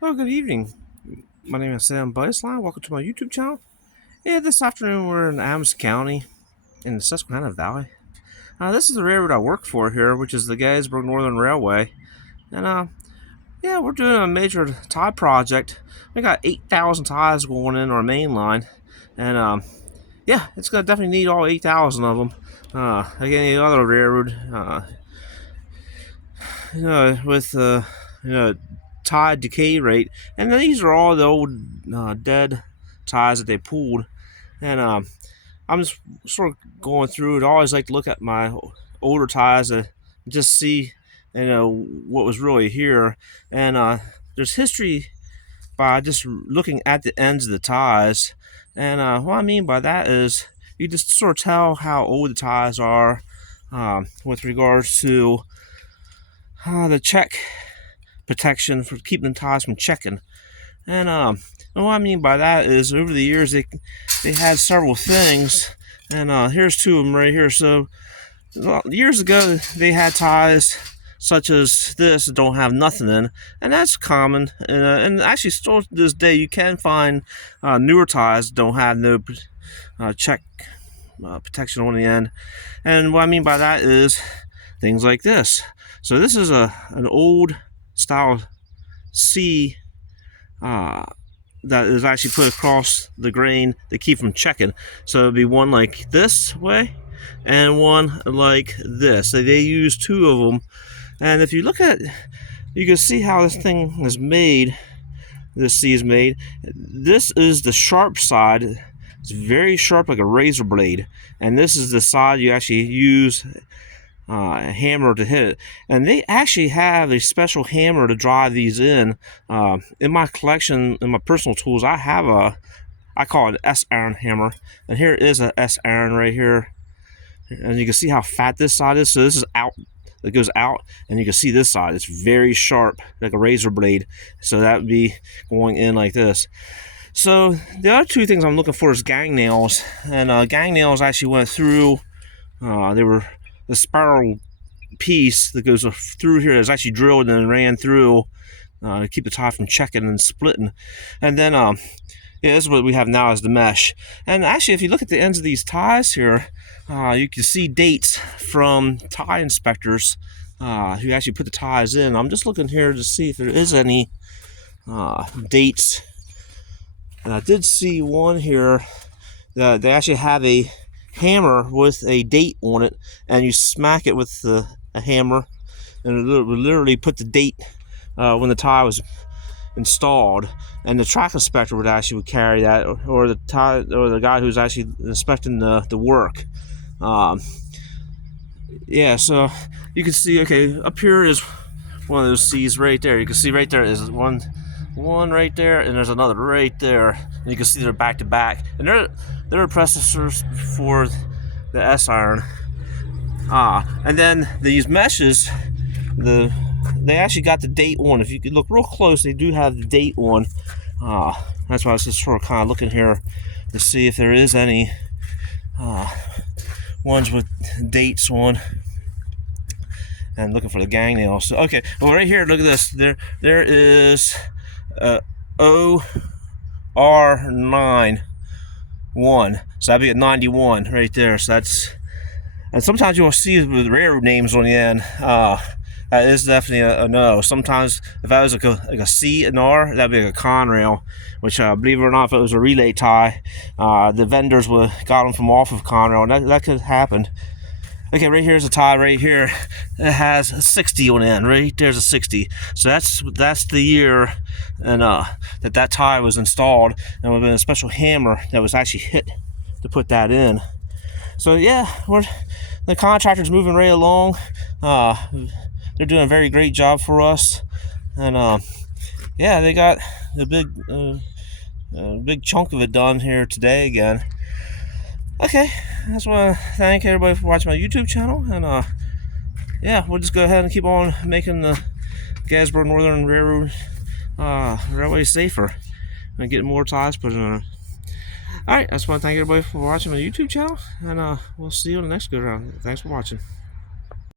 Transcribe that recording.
Well, good evening. My name is Sam Beisline. Welcome to my YouTube channel. Yeah, this afternoon we're in Adams County in the Susquehanna Valley. This is the railroad I work for here, which is the Gettysburg Northern Railway. And yeah, we're doing a major tie project. We got 8,000 ties going in our main line. And yeah, it's going to definitely need all 8,000 of them. Like any other railroad, with tie decay rate, and these are all the old dead ties that they pulled. And I'm just sort of going through it. I always like to look at my older ties to just see, what was really here. And there's history by just looking at the ends of the ties. And what I mean by that is you just sort of tell how old the ties are with regards to the check protection for keeping the ties from checking. And what I mean by that is over the years they had several things, and here's two of them right here. So years ago they had ties such as this that don't have nothing in, and that's common. And actually still to this day you can find newer ties that don't have no check protection on the end. And what I mean by that is things like this. So this is an old style C that is actually put across the grain to keep from checking. So it'd be one like this way and one like this. So they use two of them. And if you look at, you can see how this thing is made. This C is made. This is the sharp side. It's very sharp, like a razor blade. And this is the side you actually use a hammer to hit it. And they actually have a special hammer to drive these in. In my collection, in my personal tools, I have I call it an S-iron hammer. And here is a S-iron right here. And you can see how fat this side is. So this is out. It goes out, and you can see this side. It's very sharp, like a razor blade. So that would be going in like this. So the other two things I'm looking for is gang nails. And gang nails actually went through. They were the spiral piece that goes through here is actually drilled and ran through to keep the tie from checking and splitting. And then yeah, this is what we have now is the mesh. And actually, if you look at the ends of these ties here, you can see dates from tie inspectors who actually put the ties in. I'm just looking here to see if there is any dates. And I did see one here that they actually have a hammer with a date on it, and you smack it with a hammer, and it would literally put the date when the tie was installed. And the track inspector would carry that, or the guy who's actually inspecting the work. Yeah, so you can see, okay, up here is one of those C's right there. You can see right there is one right there, and there's another right there, and you can see they're back to back, and they're predecessors for the S-iron. And then these meshes, they actually got the date on. If you could look real close, they do have the date on. That's why I was just sort of kind of looking here to see if there is any ones with dates on, and looking for the gang nails. So, okay, well right here, look at this. There is OR9 1. So that'd be a 91 right there. So that's, and sometimes you'll see with railroad names on the end. That is definitely a no. Sometimes if that was like a C and R, that'd be like a Conrail, which believe it or not, if it was a relay tie, the vendors would got them from off of Conrail, and that could happen. Okay, right here's a tie right here. It has a 60 on the end. Right there's a 60. So that's the year and that tie was installed, and it would have been a special hammer that was actually hit to put that in. So yeah, the contractor's moving right along. They're doing a very great job for us, and yeah, they got the big chunk of it done here today again. Okay, I just want to thank everybody for watching my YouTube channel, and yeah, we'll just go ahead and keep on making the Gettysburg Northern Railroad Railway safer and getting more ties put in it. Alright, I just want to thank everybody for watching my YouTube channel, and we'll see you on the next go round. Thanks for watching.